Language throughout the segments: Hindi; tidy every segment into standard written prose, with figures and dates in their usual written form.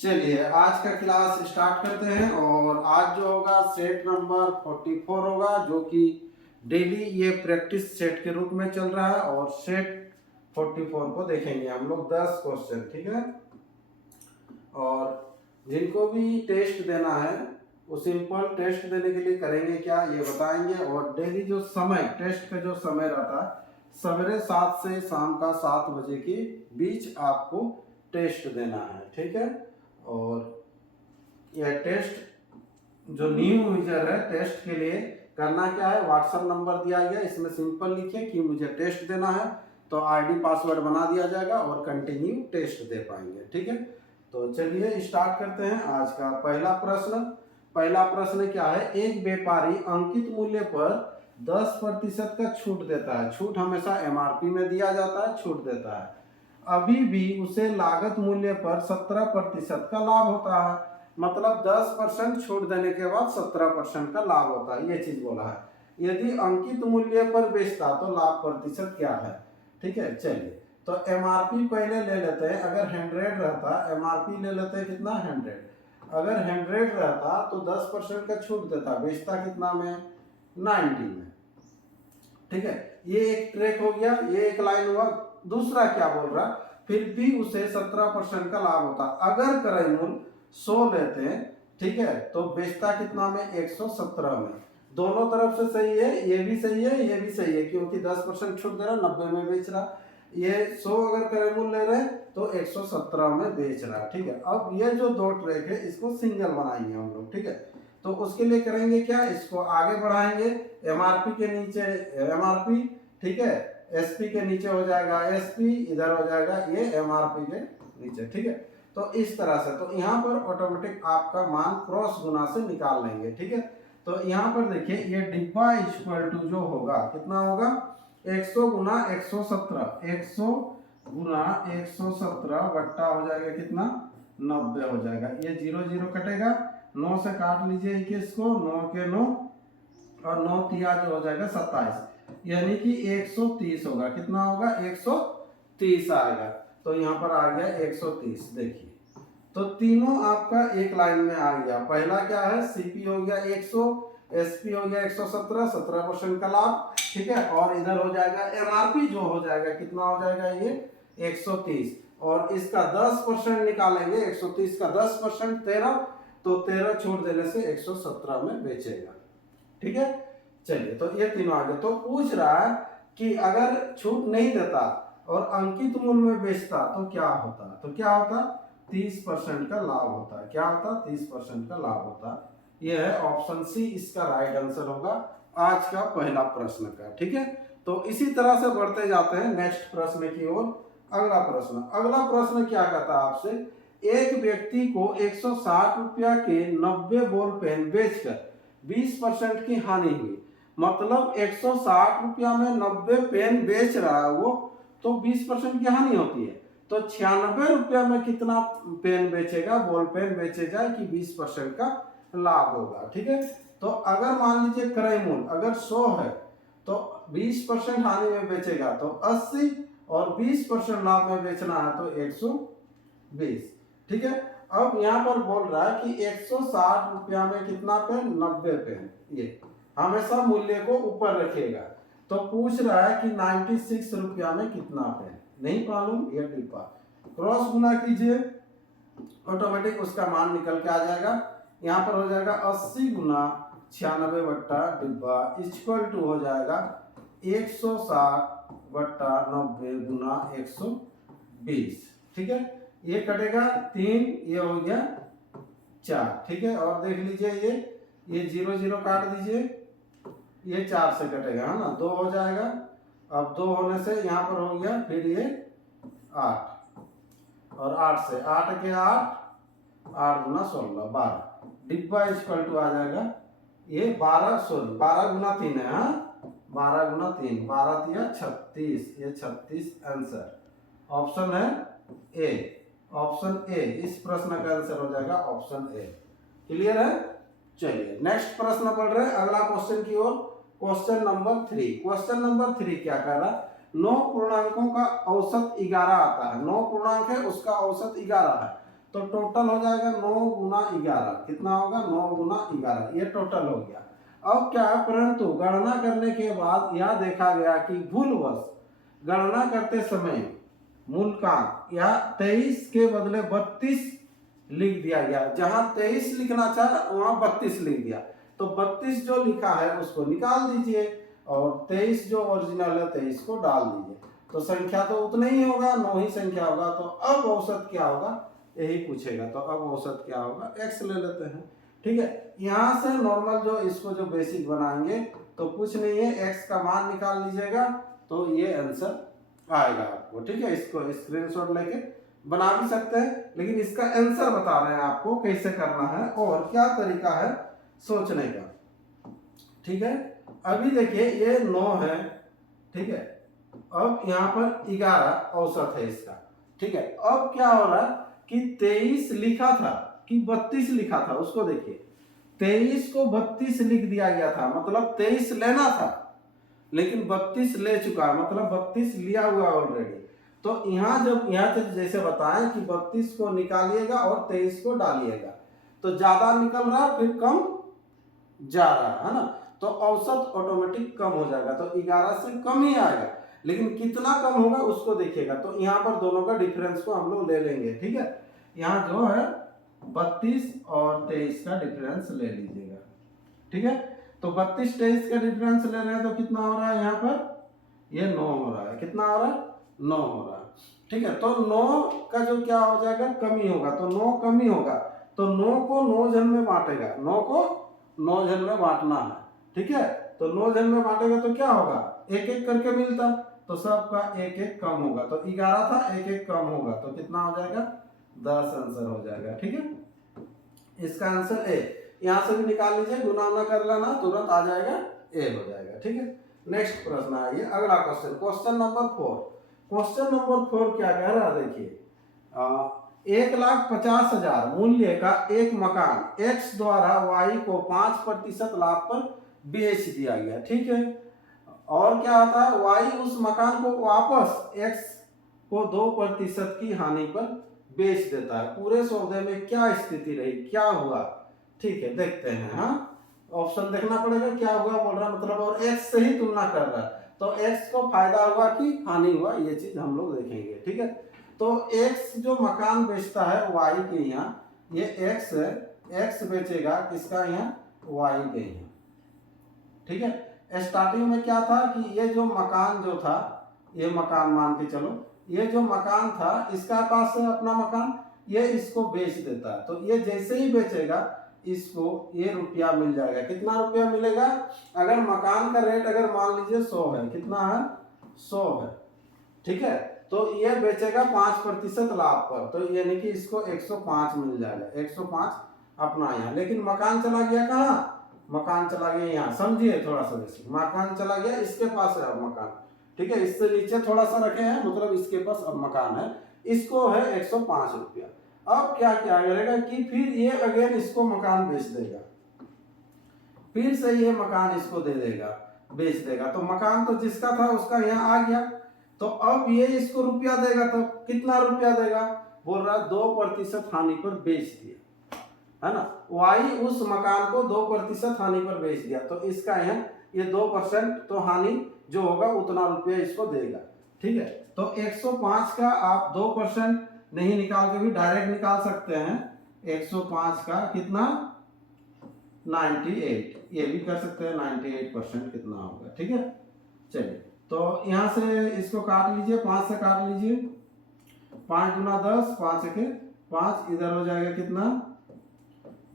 चलिए आज का क्लास स्टार्ट करते हैं। और आज जो होगा सेट नंबर 44 होगा, जो कि डेली ये प्रैक्टिस सेट के रूप में चल रहा है। और सेट 44 को देखेंगे हम लोग 10 क्वेश्चन, ठीक है। और जिनको भी टेस्ट देना है वो सिंपल टेस्ट देने के लिए करेंगे क्या ये बताएंगे। और डेली जो समय टेस्ट का जो समय रहता है सवेरे 7 से शाम का 7 बजे के बीच आपको टेस्ट देना है, ठीक है। और यह टेस्ट जो न्यू यूजर है टेस्ट के लिए करना क्या है, व्हाट्सएप नंबर दिया गया, इसमें सिंपल लिखिए कि मुझे टेस्ट देना है, तो आईडी पासवर्ड बना दिया जाएगा और कंटिन्यू टेस्ट दे पाएंगे, ठीक है। तो चलिए स्टार्ट करते हैं आज का पहला प्रश्न। पहला प्रश्न क्या है, एक व्यापारी अंकित मूल्य पर 10% का छूट देता है। छूट हमेशा एमआरपी में दिया जाता है, छूट देता है। अभी भी उसे लागत मूल्य पर 17% का लाभ होता है। मतलब 10% छूट देने के बाद 17% का लाभ होता है, ये चीज बोला है। यदि अंकित मूल्य पर बेचता तो लाभ प्रतिशत क्या है, ठीक है। चलिए तो एमआरपी पहले ले लेते हैं। अगर 100 रहता, एमआरपी ले लेते हैं कितना 100। अगर 100 रहता तो 10% का छूट देता, बेचता कितना में 90 में, ठीक है। ये एक ट्रैक हो गया, ये एक लाइन हुआ। दूसरा क्या बोल रहा, फिर भी उसे 17% का लाभ होता। अगर क्रय मूल्य 100 लेते हैं, ठीक है, तो बेचता कितना में 117 में। दोनों तरफ से सही है, ये भी सही है ये भी सही है, क्योंकि 10% छूट दे रहा, 90 में बेच रहा। ये 100 अगर क्रय मूल्य ले रहे तो 117 में बेच रहा, ठीक है। अब ये जो दो ट्रैक है इसको सिंगल बनाएंगे हम लोग, ठीक है। तो उसके लिए करेंगे क्या, इसको आगे बढ़ाएंगे। एमआरपी के नीचे एमआरपी, ठीक है, एसपी के नीचे हो जाएगा एसपी, इधर हो जाएगा ये एमआरपी के नीचे, ठीक है। तो इस तरह से तो यहाँ पर ऑटोमेटिक आपका मान क्रॉस गुना से निकाल लेंगे, ठीक है। तो यहाँ पर देखिए ये डिब्बा इक्वल टू जो होगा कितना होगा 100 गुना 117, 100 गुना 117 बट्टा हो जाएगा कितना 90 हो जाएगा। ये 0 0 कटेगा, 9 से काट लीजिए 21 को, 9 के 9 और 9 तिया जो हो जाएगा 27, यानी कि 130 होगा। कितना होगा 130 आएगा। तो यहाँ पर आ गया 130। देखिए तो तीनों आपका एक लाइन में आ गया। पहला क्या है, सीपी हो गया 100, एसपी हो गया 117, 17% का लाभ, ठीक है। और इधर हो जाएगा एमआरपी जो हो जाएगा कितना हो जाएगा ये 130, और इसका 10% निकालेंगे। 130 का 10% 13, तो 13 छोड़ देने से 117 में बेचेगा, ठीक है। चलिए तो ये तीनों आ गए। तो पूछ रहा है कि अगर छूट नहीं देता और अंकित मूल्य में बेचता तो क्या होता, तो क्या होता 30% का लाभ होता है। क्या होता 30% का लाभ होता। यह है ऑप्शन सी इसका राइट आंसर होगा आज का पहला प्रश्न का, ठीक है। तो इसी तरह से बढ़ते जाते हैं नेक्स्ट प्रश्न की ओर। अगला प्रश्न क्या कहता है आपसे, एक व्यक्ति को 160 रुपया के 90 बॉल पेन बेचकर 20% की हानि हुई। मतलब 160 रुपया में 90 पेन बेच रहा है वो, तो 20% की हानि होती है। तो 96 रुपया में कितना पेन बेचेगा, बॉल पेन बेचेगा कि 20% का लाभ होगा, ठीक है। तो अगर मान लीजिए क्रय मूल्य अगर 100 है तो 20% हानि में बेचेगा तो 80, और 20% लाभ में बेचना है तो 120, ठीक है। अब यहाँ पर बोल रहा है कि 160 रुपया में कितना पेन 90 पेन, ये हमेशा मूल्य को ऊपर रखिएगा। तो पूछ रहा है कि 96 रुपया में कितना पेन, नहीं मालूम ये डिब्बा, क्रॉस गुना कीजिए ऑटोमेटिक उसका मान निकल के आ जाएगा। यहाँ पर हो जाएगा 80 गुना 96 बट्टा डिब्बा इक्वल टू हो जाएगा 160 बट्टा 90 गुना 120, ठीक है। ये कटेगा 3, ये हो गया 4, ठीक है। और देख लीजिए ये 0 0 काट दीजिए, ये 4 से कटेगा, है ना, 2 हो जाएगा। अब 2 होने से यहाँ पर हो गया फिर ये 8, और 8 से 8 के 8, 8 गुना 16 12, डिब्बा इक्वल टू आ जाएगा ये 12 गुना 3 है, हाँ 12 गुना 3, 12 तिया 36, ये 36 आंसर ऑप्शन है ए। ऑप्शन ए इस प्रश्न का आंसर हो जाएगा ऑप्शन ए। क्लियर है। चलिए नेक्स्ट प्रश्न पढ़ रहे हैं अगला क्वेश्चन की ओर। क्वेश्चन नंबर 3, क्वेश्चन नंबर 3 क्या कह रहा है, 9 पूर्णांकों का औसत 11 आता है। 9 पूर्णांक है उसका औसत 11 है, तो टोटल हो जाएगा 9 गुना 11। कितना होगा? 9 गुना 11, ये टोटल हो गया। अब क्या है, परंतु गणना करने के बाद यह देखा गया कि भूलवश गणना करते समय मूलकांक या 23 के बदले 32 लिख दिया गया। जहां 23 लिखना था वहां 32 लिख दिया। तो 32 जो लिखा है उसको निकाल दीजिए और 23 जो ओरिजिनल है 23 को डाल दीजिए। तो संख्या तो उतना ही होगा, 9 ही संख्या होगा। तो अब औसत क्या होगा यही पूछेगा। तो अब औसत क्या होगा, x ले लेते हैं। ठीक है, यहाँ से नॉर्मल जो इसको जो बेसिक बनाएंगे तो कुछ नहीं है, x का मान निकाल लीजिएगा तो ये आंसर आएगा आपको। ठीक है, इसको स्क्रीनशॉट लेके बना भी सकते हैं, लेकिन इसका आंसर बता रहे हैं आपको कैसे करना है और क्या तरीका है सोचने का। ठीक है, अभी देखिए ये 9 है। ठीक है, अब यहाँ पर 11 औसत है इसका। ठीक है, अब क्या हो रहा है कि 23 लिखा था कि 32 लिखा था, उसको देखिए 23 को 32 लिख दिया गया था, मतलब 23 लेना था लेकिन 32 ले चुका, मतलब 32 लिया हुआ ऑलरेडी। तो यहाँ जब यहाँ जैसे बताएं कि 32 को निकालिएगा और 23 को डालिएगा तो ज्यादा निकल रहा फिर कम जा रहा है ना, तो औसत ऑटोमेटिक कम हो जाएगा। तो 11 से कम ही आएगा, लेकिन कितना कम होगा उसको देखिएगा। तो यहाँ पर दोनों का डिफरेंस को हम लोग ले लेंगे। ठीक है, यहाँ जो है 32 और 23 का डिफरेंस ले लीजिएगा। ठीक है, तो 32 23 का डिफरेंस ले रहे हैं तो कितना हो रहा है, यहाँ पर ये 9 हो रहा है। कितना हो रहा है? 9 हो रहा है। ठीक है, तो 9 का जो क्या हो जाएगा, कमी होगा। तो 9 कमी होगा तो 9 को 9 जन में बांटेगा, 9 को 9 जन में बांटना है। ठीक है, तो 9 जन में बांटेगा तो क्या होगा, एक एक करके मिलता, तो सबका एक एक कम होगा। तो 11 था, एक एक कम होगा तो कितना हो जाएगा, 10 आंसर हो जाएगा। ठीक है, इसका आंसर ए। यहां से भी निकाल लीजिए, गुना ना कर लेना, तुरंत आ जाएगा, ए हो जाएगा। ठीक है, नेक्स्ट प्रश्न आइए, अगला question, question number 4। Question number 4 क्या कह रहा है, देखिए 1,50,000 मूल्य का एक मकान x द्वारा y को 5% लाभ पर बेच दिया गया। ठीक है, और क्या आता है, y उस मकान को वापस x को 2% की हानि पर बेच देता है। पूरे सौदे में क्या स्थिति रही, क्या हुआ? ठीक है, देखते हैं। हाँ, ऑप्शन देखना पड़ेगा, क्या हुआ बोल रहा मतलब, और x से ही तुलना कर रहा है तो x को फायदा हुआ कि हानि हुआ, ये चीज हम लोग देखेंगे। ठीक है, तो x जो मकान बेचता है y के यहाँ, ये x बेचेगा किसका यहाँ, y के यहाँ। ठीक है, स्टार्टिंग में क्या था कि ये जो मकान जो था, ये मकान मान के चलो, ये जो मकान था इसका पास है अपना मकान, ये इसको बेच देता है। तो ये जैसे ही बेचेगा इसको ये रुपया मिल जाएगा। कितना रुपया मिलेगा, अगर मकान का रेट अगर मान लीजिए 100 है, कितना है, 100 है। ठीक है, तो ये बेचेगा 5% लाभ पर, तो यानी कि इसको 105 मिल जाएगा, 105 अपना यहाँ। लेकिन मकान चला गया कहाँ, मकान चला गया यहाँ, समझिए थोड़ा सा, जैसे मकान चला गया, इसके पास है अब मकान। ठीक है, इससे नीचे थोड़ा सा रखे हैं, मतलब इसके पास अब मकान है, इसको है 105 रुपया। अब क्या क्या करेगा कि फिर ये अगेन इसको मकान बेच देगा, फिर से ये मकान इसको दे देगा, बेच देगा। तो मकान तो जिसका था उसका यहाँ आ गया, तो अब ये इसको रुपया देगा, तो कितना रुपया देगा, बोल रहा है 2% हानि पर बेच दिया, है ना। वाई उस मकान को 2% हानि पर बेच दिया, तो इसका यहाँ ये 2% तो हानि जो होगा उतना रुपया इसको देगा। ठीक है, तो 105 का आप 2% नहीं निकाल के भी डायरेक्ट निकाल सकते हैं। 105 का कितना, 98, ये भी कर सकते हैं, 98% कितना होगा। ठीक है, चलिए, तो यहाँ से इसको काट लीजिए, 5 से काट लीजिए, 5 गुना 10, 5 के 5, इधर हो जाएगा कितना,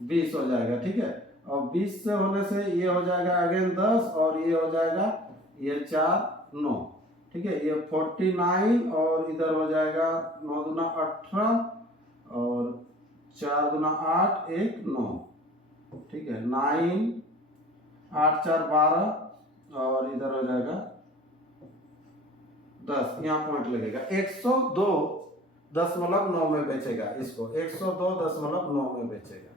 20 हो जाएगा। ठीक है, और 20 से होने से ये हो जाएगा अगेन 10, और ये हो जाएगा ये 4 9। ठीक है, ये 49, और इधर हो जाएगा 9 दूना 18, और 4 दूना 8, 1 9। ठीक है, 9 8 4 12, और इधर हो जाएगा 10, यहाँ पॉइंट लगेगा। 102.9 में बेचेगा इसको, 102.9 में बेचेगा।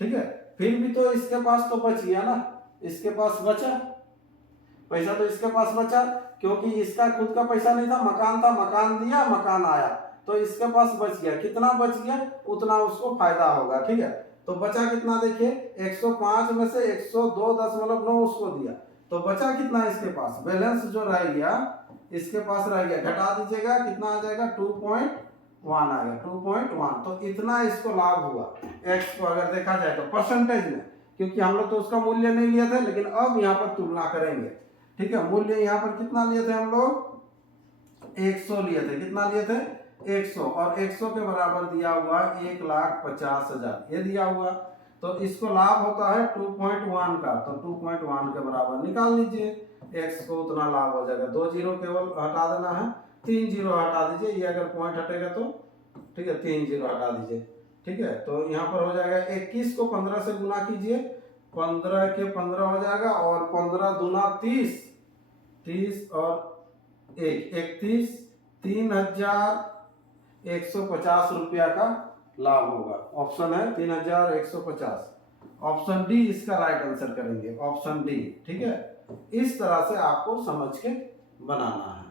ठीक है, फिर भी तो इसके पास तो बच गया ना, इसके पास बचा पैसा, तो इसके पास बचा, क्योंकि इसका खुद का पैसा नहीं था, मकान था, मकान दिया, मकान आया, तो इसके पास बच गया, कितना बच गया उतना उसको फायदा होगा, ठीक है। तो बचा कितना देखिए, 105 में से 102.9 उसको दिया, तो बचा कितना इसके पास, बैलेंस जो रह गया इसके पास रह गया, घटा दीजिएगा कितना आ जाएगा 2.1 आ गया, 2.1। तो इतना इसको लाभ हुआ एक्स को अगर देखा जाए तो परसेंटेज में, क्योंकि हम लोग तो उसका मूल्य नहीं लिए थे, लेकिन अब यहाँ पर तुलना करेंगे, ठीक है। मूल्य यहाँ पर कितना लिए थे हम लोग, 100 लिए थे, कितना लिए थे 100, और 100 के बराबर दिया हुआ 1,50,000 ये दिया हुआ, तो इसको लाभ होता है 2.1 का, तो 2.1 के बराबर निकाल लीजिए, x को उतना लाभ हो जाएगा। 2 जीरो केवल हटा देना है, 3 जीरो हटा दीजिए, ये अगर पॉइंट हटेगा तो ठीक है 3 जीरो हटा दीजिए, ठीक है। तो यहाँ पर हो जाएगा 21 को 15 से गुना कीजिए, 15 के 15 हो जाएगा, और 15 दूना 30, 30 और 31, 3,150 रुपया का लाभ होगा। ऑप्शन है 3,150, ऑप्शन डी इसका राइट आंसर करेंगे, ऑप्शन डी, ठीक है। इस तरह से आपको समझ के बनाना है,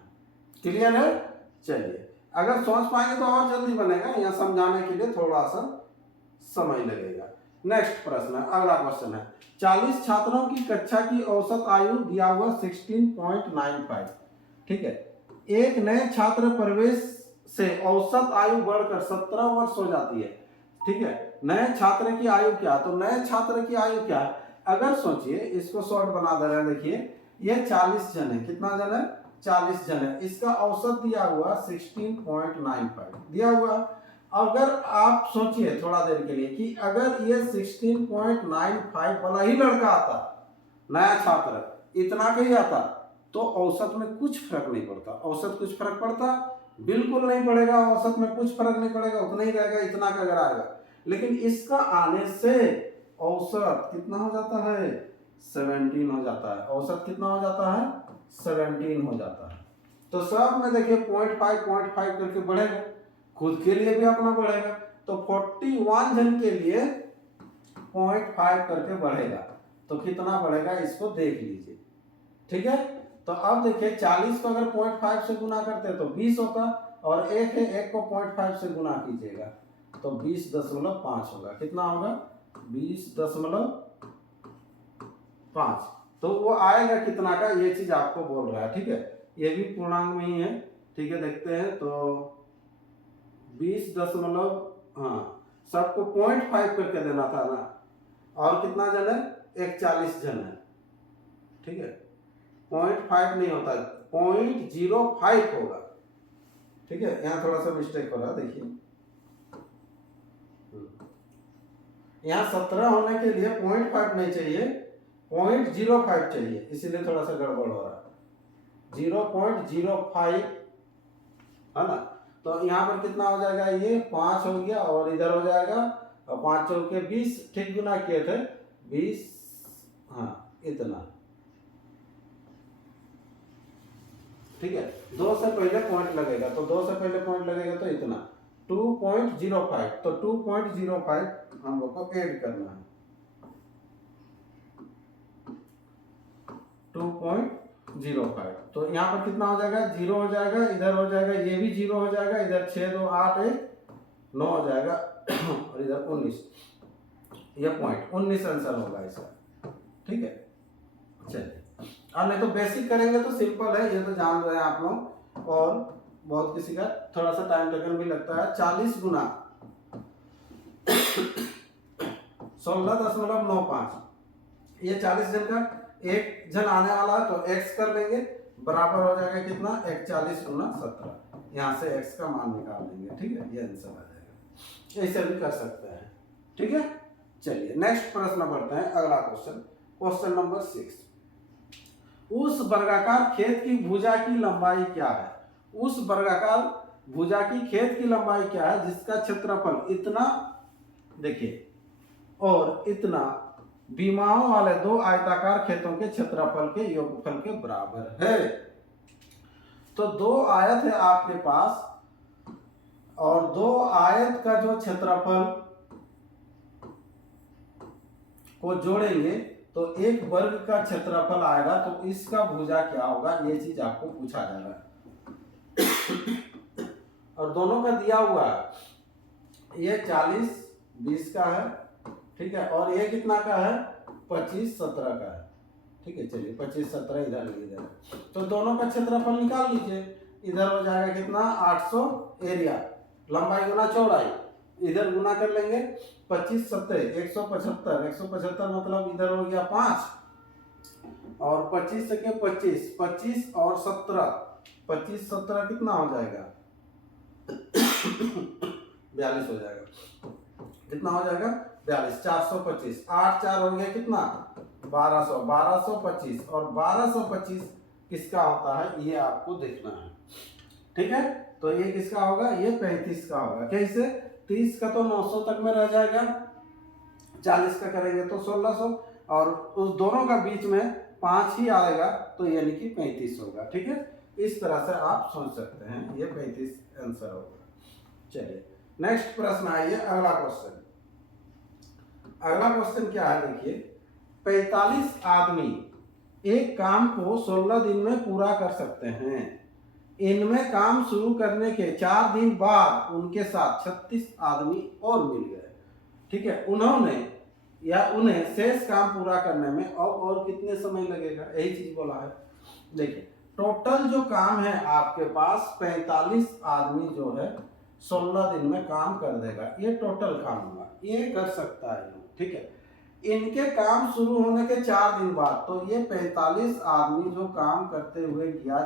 क्लियर है। चलिए, अगर सोच पाएंगे तो और जल्दी बनेगा, यहाँ समझाने के लिए थोड़ा सा समय लगेगा। नेक्स्ट प्रश्न है, अगला क्वेश्चन है, 40 छात्रों की कक्षा की औसत आयु दिया हुआ 16.95, ठीक है। एक नए छात्र प्रवेश से औसत आयु बढ़कर 17 वर्ष हो जाती है, ठीक है। नए छात्र की आयु क्या, तो नए छात्र की आयु क्या है, अगर सोचिए इसको शॉर्ट बना दे रहे हैं, देखिए ये 40 जन है, कितना जन है 40 जन है, इसका औसत दिया हुआ 16.95 दिया हुआ। अगर आप सोचिए थोड़ा देर के लिए कि अगर ये 16.95 वाला ही लड़का आता, नया छात्र इतना का ही आता, तो औसत में कुछ फर्क नहीं पड़ता, औसत कुछ फर्क पड़ता बिल्कुल नहीं पड़ेगा, औसत में कुछ फर्क नहीं पड़ेगा, उतना ही रहेगा इतना का अगर आएगा। लेकिन इसका आने से औसत कितना हो जाता है 17 हो जाता है, औसत कितना हो जाता है 17 हो जाता है। तो सब में देखिए 0.5 करके बढ़ेगा, खुद के लिए भी अपना बढ़ेगा, तो 41 जन के लिए 0.5 करके बढ़ेगा, तो कितना बढ़ेगा इसको देख लीजिए, ठीक है। तो अब देखिए 40 को अगर 0.5 से गुना करते तो 20 होता, और एक है, एक को 0.5 से गुना कीजिएगा तो 20.5 होगा, कितना होगा 20.5, तो वो आएगा कितना का, ये चीज आपको बोल रहा है, ठीक है। ये भी पूर्णांक में ही है, ठीक है। देखते हैं तो 20 हाँ सबको 0.5 करके देना था ना, और कितना जन है 41 जन है, ठीक है। 0.5 नहीं होता, 0.05 होगा, ठीक है। यहाँ थोड़ा सा मिस्टेक हो रहा है, देखिए यहाँ 17 होने के लिए 0.5 नहीं चाहिए, 0.05 चाहिए, इसीलिए थोड़ा सा गड़बड़ हो रहा है, 0.05 है ना। तो यहाँ पर कितना हो जाएगा, ये 5 हो गया, और इधर हो जाएगा 5 चौके 20, ठीक गुना किए थे 20, हाँ इतना, ठीक है। 2 से पहले पॉइंट लगेगा, तो 2 से पहले पॉइंट लगेगा तो इतना 2.05, तो 2.05 हम लोग को ऐड करना है, 2.05, तो यहाँ पर कितना हो जाएगा 0 हो जाएगा, इधर हो जाएगा ये भी 0 हो जाएगा, इधर 6 2 8 1 9 हो जाएगा, और इधर 19, ये पॉइंट 19 आंसर होगा इसका, ठीक है। चलिए, और नहीं तो बेसिक करेंगे तो सिंपल है, ये तो जान रहे हैं आप लोग, और बहुत किसी का थोड़ा सा टाइम टेकन भी लगता है। 40 गुना 16.95, ये 40 जन का एक जन आने वाला है, तो x कर लेंगे, बराबर हो जाएगा कितना 41 गुना 17, यहाँ से x का मान निकाल लेंगे, ठीक है, ये आंसर आ जाएगा, ऐसे भी कर सकते हैं, ठीक है। चलिए नेक्स्ट प्रश्न बढ़ते हैं, अगला क्वेश्चन, क्वेश्चन नंबर 6, उस वर्गाकार खेत की भुजा की लंबाई क्या है, उस वर्गाकार भुजा की खेत की लंबाई क्या है जिसका क्षेत्रफल इतना, देखिए, और इतना बीमाओं वाले 2 आयताकार खेतों के क्षेत्रफल के योगफल के बराबर है। तो 2 आयत है आपके पास, और 2 आयत का जो क्षेत्रफल को जोड़ेंगे तो एक वर्ग का क्षेत्रफल आएगा, तो इसका भुजा क्या होगा, ये चीज आपको पूछा जाएगा। और दोनों का दिया हुआ है, ये 40-20 का है, ठीक है, और ये कितना का है, 25-17 का है, ठीक है। चलिए 25-17 इधर इधर, तो दोनों का क्षेत्रफल निकाल लीजिए। इधर हो जाएगा कितना, 800 एरिया, लंबाई गुना चौड़ाई, इधर गुना कर लेंगे 25-17 175, 175 मतलब इधर हो गया 5, और 25 से 25, 25 और 17, 25-17 कितना हो जाएगा 42 हो जाएगा, कितना हो जाएगा 42, 425, 8 4 हो गया कितना 1200, 1225, और 1225 किसका होता है ये आपको देखना है, ठीक है। तो ये किसका होगा, ये 35 का होगा। कैसे, 30 का तो 900 तक में रह जाएगा, 40 का करेंगे तो 1600, और उस दोनों का बीच में 5 ही आएगा तो यानी कि 35 होगा, ठीक है। इस तरह से आप सोच सकते हैं, ये 35 आंसर होगा। चलिए नेक्स्ट प्रश्न आइए, अगला क्वेश्चन। अगला क्वेश्चन क्या है, देखिए 45 आदमी एक काम को 16 दिन में पूरा कर सकते हैं। इनमें काम शुरू करने के 4 दिन बाद उनके साथ 36 आदमी और मिल गए, ठीक है। उन्हें शेष काम पूरा करने में अब और कितने समय लगेगा, यही चीज बोला है। देखिए टोटल जो काम है आपके पास 45 आदमी जो है 16 दिन में काम कर देगा, ये टोटल काम होगा, ये कर सकता है, ठीक है। इनके काम शुरू होने के 4 दिन बाद, तो ये 45 आदमी जो काम करते हुए गया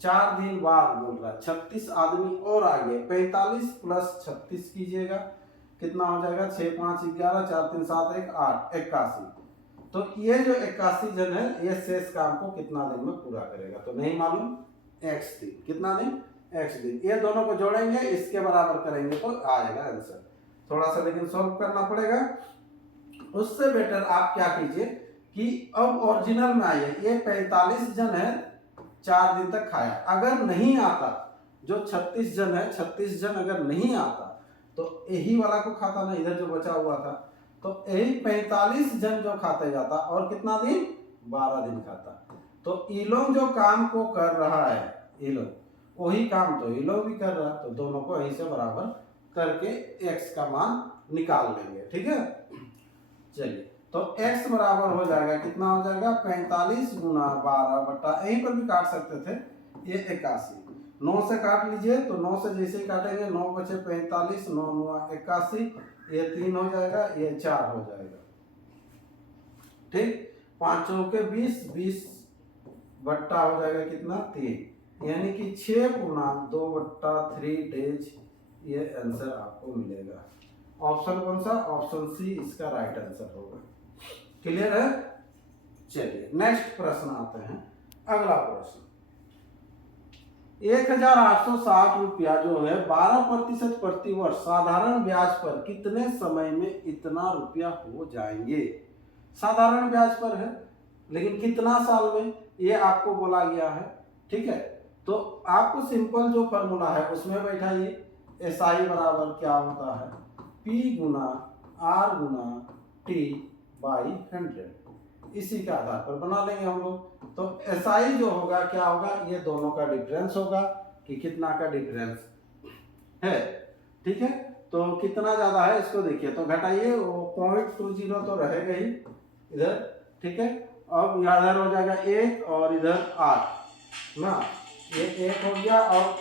4 दिन बाद बोल रहा है 36 आदमी और आ गए, 45 प्लस 36 कीजिएगा कितना हो जाएगा, 6 5 11 4 3 7 1 8 81। तो ये जो 81 जन है ये शेष काम को कितना दिन में पूरा करेगा, तो नहीं मालूम, x दिन, कितना दिन, x दिन। ये दोनों को जोड़ेंगे, इसके बराबर करेंगे तो आएगा आंसर। थोड़ा सा लेकिन सॉल्व करना पड़ेगा। उससे बेटर आप क्या कीजिए कि अब ओरिजिनल में आइए, ये 45 जन है 4 दिन तक खाया, अगर नहीं आता, जो 36 जन है 36 जन अगर नहीं आता तो यही वाला को खाता ना, इधर जो बचा हुआ था, तो यही 45 जन जो खाते जाता, और कितना दिन, 12 दिन खाता। तो ये लोग जो काम को कर रहा है, ये लोग वही काम तो ये लोग भी कर रहा है, तो दोनों को यहीं से बराबर करके x का मान निकाल लेंगे, ठीक है। चलिए तो x बराबर हो जाएगा, कितना हो जाएगा 45 गुना 12 बट्टा, यहीं पर भी काट सकते थे, ये 81, 9 से काट लीजिए, तो 9 से जैसे ही काटेंगे 9 बचे 45, 9 9 81, ये 3 हो जाएगा, ये 4 हो जाएगा, ठीक। 5 चौके 20, 20 बट्टा हो जाएगा कितना 3, यानी कि 6 गुना 2 बट्टा 3 डेज, ये आंसर आपको मिलेगा। ऑप्शन कौन सा, ऑप्शन सी इसका राइट आंसर होगा। क्लियर है। चलिए नेक्स्ट प्रश्न आते हैं, अगला प्रश्न। 1860 रुपया जो है 12% प्रति वर्ष साधारण ब्याज पर कितने समय में इतना रुपया हो जाएंगे। साधारण ब्याज पर है, लेकिन कितना साल में ये आपको बोला गया है, ठीक है। तो आपको सिंपल जो फॉर्मूला है उसमें बैठाइए, एसआई बराबर क्या होता है, P Guna R Guna T by 100, इसी के आधार पर बना लेंगे हम लोग। तो एसआई जो होगा क्या होगा, ये दोनों का डिफरेंस होगा कि कितना का डिफरेंस है, ठीक है। तो कितना ज्यादा है इसको देखिए, तो घटाइए, वो 0.20 तो रहेगा ही इधर, ठीक है। अब इधर हो जाएगा 1 और इधर 8 ना, ये 1 हो गया और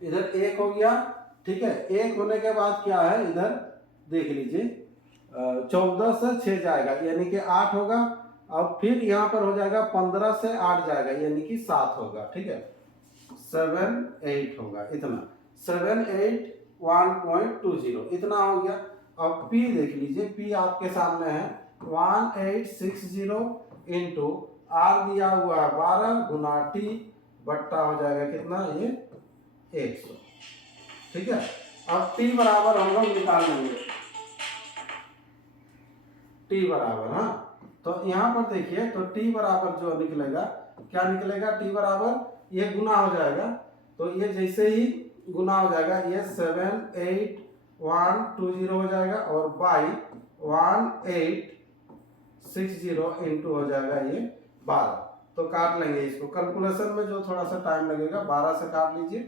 इधर 1 हो गया, ठीक है। 1 होने के बाद क्या है, इधर देख लीजिए 14 से 6 जाएगा यानी कि 8 होगा, अब फिर यहाँ पर हो जाएगा 15 से 8 जाएगा यानी कि 7 होगा, ठीक है। 7 8 होगा, इतना 7 8 1.20 इतना हो गया। अब P देख लीजिए, P आपके सामने है 1860 इंटू R दिया हुआ है 12 गुना T बट्टा हो जाएगा कितना, ये 100, ठीक है। अब T बराबर हम लोग निकाल लेंगे, T बराबर, हाँ, तो यहाँ पर देखिए, तो T बराबर जो निकलेगा, क्या निकलेगा, T बराबर ये गुना हो जाएगा, तो ये जैसे ही गुना हो जाएगा ये 78120 हो जाएगा, और बाई 1860 इंटू हो जाएगा ये 12, तो काट लेंगे इसको। कैलकुलेशन में जो थोड़ा सा टाइम लगेगा, 12 से काट लीजिए।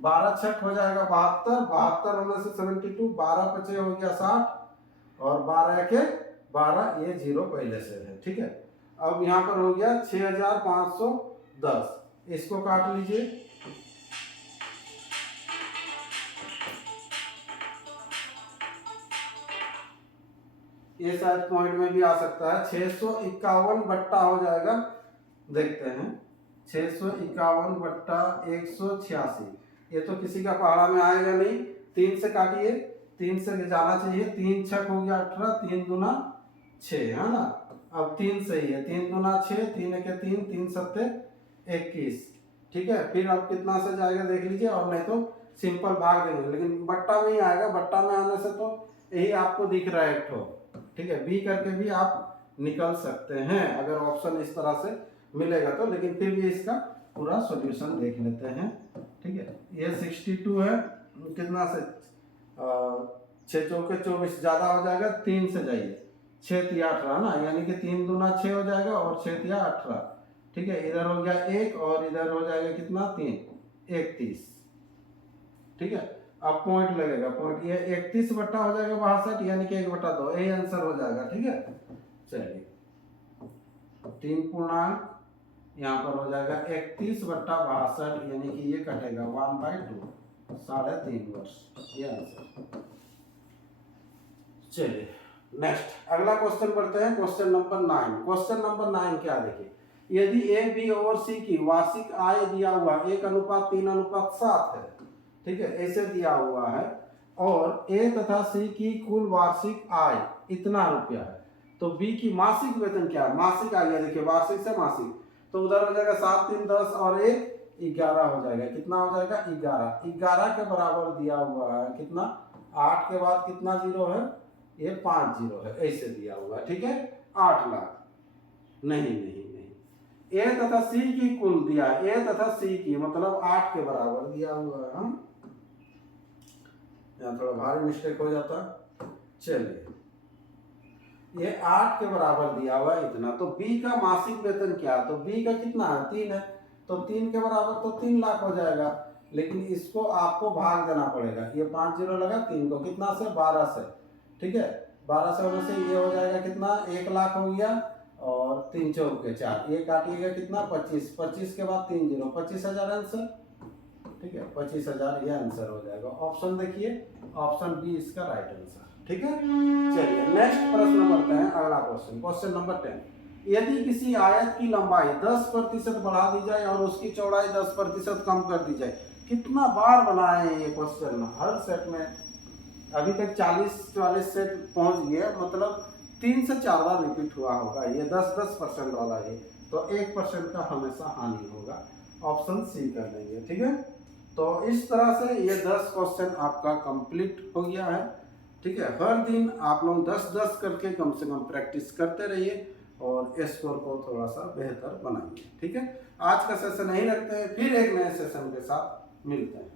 12 छक हो जाएगा 72, 72 होने से 72, 12 पचे हो गया 60 और 12 के 12, ये जीरो पहले से है, ठीक है। अब यहाँ पर हो गया 6510, इसको काट लीजिए। ये शायद पॉइंट में भी आ सकता है, 651 बट्टा हो जाएगा, देखते हैं 651 बट्टा 186, ये तो किसी का पहाड़ा में आएगा नहीं। 3 से काटिए, 3 से जाना चाहिए, 3 छक हो गया 18, 3 दूना 6, है ना। अब 3 सही है, 3 दूना 6, 3 के 3, 3 सत्ते 21, ठीक है। फिर अब कितना से जाएगा देख लीजिए, और नहीं तो सिंपल भाग देंगे, लेकिन बट्टा में ही आएगा। बट्टा में आने से तो यही आपको दिख रहा है एक ठो, ठीक है। बी करके भी आप निकल सकते हैं अगर ऑप्शन इस तरह से मिलेगा तो, लेकिन फिर भी इसका पूरा सॉल्यूशन देख लेते हैं, ठीक है। ये 62 है, कितना से 6 चौके 24 ज्यादा हो जाएगा, 3 से जाइए, 6 तिया 18 ना, यानी कि 3 दूना 6 हो जाएगा और 6 तिया 18, ठीक है। इधर हो गया 1 और इधर हो जाएगा कितना 3, 31, ठीक है। अब पॉइंट लगेगा, पॉइंट ये 31 बट्टा हो जाएगा 62, यानी कि 1/2, यही आंसर हो जाएगा, ठीक है। चलिए 3 पूर्णांक यहाँ पर हो जाएगा 31 बट्टा 62, यानी कि ये कटेगा 1/2, 3.5 वर्ष, ये आंसर। चलिए नेक्स्ट अगला क्वेश्चन पढ़ते हैं, क्वेश्चन नंबर 9। क्वेश्चन नंबर 9 क्या देखिए, यदि ए बी और सी की वार्षिक आय दिया हुआ 1:3:7 है, ठीक है, ऐसे दिया हुआ है, और ए तथा सी की कुल वार्षिक आय इतना रुपया है, तो बी की मासिक वेतन क्या है। मासिक आ गया, देखिए वार्षिक से मासिक, तो उधर हो जाएगा 7 3 10 और 1 11 हो जाएगा, कितना हो जाएगा 11। 11 के बराबर दिया हुआ है कितना, 8 के बाद कितना जीरो है, ये 5 जीरो है, ऐसे दिया हुआ है, ठीक है। 8 लाख, नहीं नहीं नहीं, ए तथा सी की कुल दिया है, ए तथा सी की मतलब 8 के बराबर दिया हुआ है, यहाँ थोड़ा भारी मिस्टेक हो जाता। चलिए ये 8 के बराबर दिया हुआ है इतना, तो बी का मासिक वेतन क्या, तो बी का कितना है 3 है, तो 3 के बराबर तो 3 लाख हो जाएगा, लेकिन इसको आपको भाग देना पड़ेगा, ये 5 जीरो लगा 3 को, कितना से 12 से, ठीक है। 12 से होने से ये हो जाएगा कितना 1 लाख हो गया, और 3 चौके 4, ये काटिएगा कितना 25, 25 के बाद 3 जीरो, 25,000 आंसर, ठीक है। 25,000 ये आंसर हो जाएगा। ऑप्शन देखिए, ऑप्शन बी इसका राइट आंसर, ठीक है। चलिए नेक्स्ट प्रश्न बढ़ते हैं, अगला क्वेश्चन, क्वेश्चन नंबर 10। यदि किसी आयत की लंबाई 10% बढ़ा दी जाए और उसकी चौड़ाई 10% कम कर दी जाए, कितना बार बनाए ये क्वेश्चन, हर सेट में अभी तक 40-44 सेट पहुंच गए, मतलब 3 से 4 बार रिपीट हुआ होगा ये 10% वाला ये, तो 1% का हमेशा हानि होगा, ऑप्शन सी कर देंगे, ठीक है। तो इस तरह से ये 10 क्वेश्चन आपका कंप्लीट हो गया है, ठीक है। हर दिन आप लोग 10-10 करके कम से कम प्रैक्टिस करते रहिए और स्कोर को थोड़ा सा बेहतर बनाइए, ठीक है। आज का सेशन यहीं रखते हैं, फिर एक नए सेशन के साथ मिलते हैं।